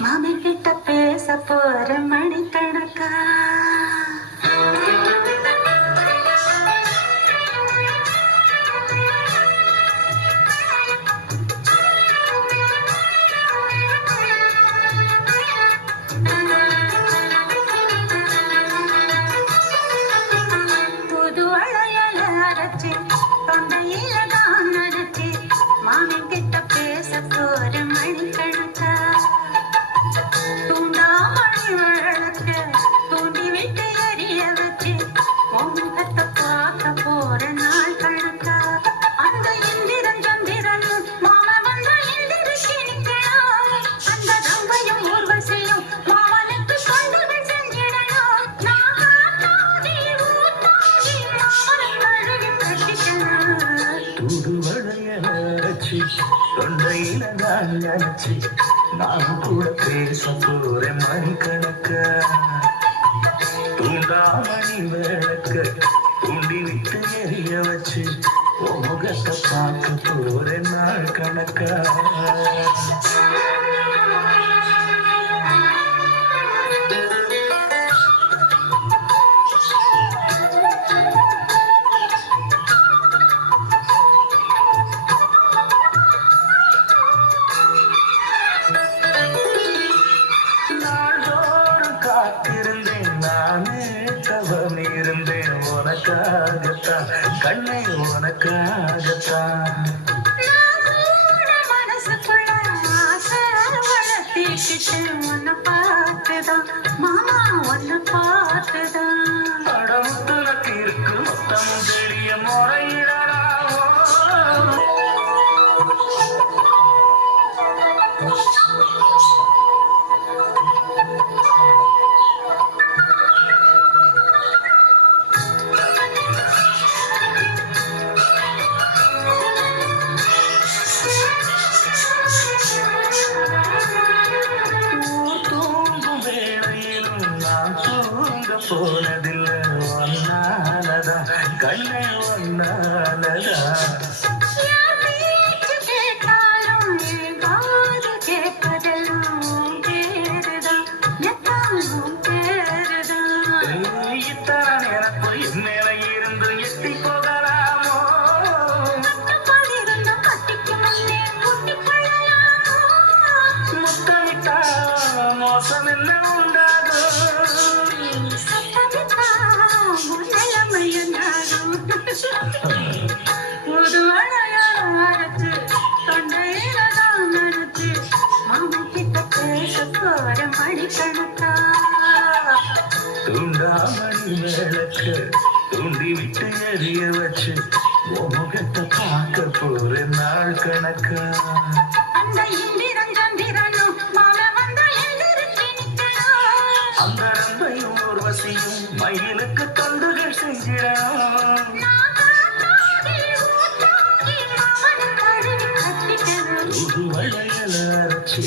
மாமி கிட்ட பேச போற மணிக்கணக்கா புது அழையல அரைச்சி தொண்டையில தான் அரைச்சி மாமி கிட்ட பேச போற மணிக்கணக்கா தூண்டாமணி வழக்க தூண்டி விட்டு எரிய வச்சு முகத்தை பார்க்க போற நாள் கணக்கா அந்த இந்திரன் சந்திரன் மாம வந்த எந்திரிச்சு நிற்கணும் அந்த தம்பையும் ஊர்வசியும் மாமனுக்கு கொண்டுகள் செஞ்சிடணும் நாகாத்தாதி ஊத்தாதி மாமனை கழுவி கட்டிக்கணும் தூதுவளையலச்சி தொண்டையில நான் நினைச்சி நான் கூட பேச போறேன் மணிக்கணக்க தூண்டாமணி விளக்க தூண்டி விட்டு எரிய வச்சு முகத்தை பார்க்க போறேன் நாள் கணக்கா காத்திருந்தேன் நானே தவம் இருந்தேன் உனக்காகத்தான் கண்ணை உனக்காகத்தான் மனசுக்குள்ள ஆசை வளர்த்திக்கிட்டு உன்னை பார்த்துதான் மாமா உன்னை பார்த்துதான் படமுத்துனக்கு இருக்கு மொத்தமும் தெரிய முறையிடலாமோ போனதில்லை ஒன்னாலதான் கண்ணை ஒன்னாலதா கேட்டாலும் ஏகாது கேட்பதெல்லாம் பேருதான் எத்தாலும் பேருதான் இத்தான் எனக்கு மேல இருந்து எட்டி போகலாமோ கட்டுப்பாடிருந்த கட்டிக்கு முன்னே குட்டிக் கொள்ளலாமோ முத்தமிட்டா மோசம் என்ன உண்டாகும் புது அழைச்சு தொண்டையில தான் நினைச்சு மாமி கிட்ட பேச போற மணிக்கணக்கா தூண்டாமணி விளக்க தூண்டி விட்டு எரிய வச்சு முகத்தை பார்க்க போற நாள் கணக்கா அந்த இந்திரன் சந்திரனும் மாம வந்த எதிர்த்து நிற்கணும் அந்த ரம்பையும் ஊர்வசியும் மயிலுக்கு தொண்டுகள் செஞ்சிடணும் அரைச்சு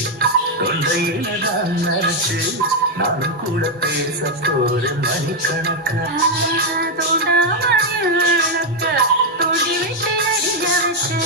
தொண்டையில தான் நரைச்சு நான் கூட பேச போறேன் மணிக்கணக்கா தூண்டாமணி விளக்க தூண்டி விட்டு எரிய வச்சு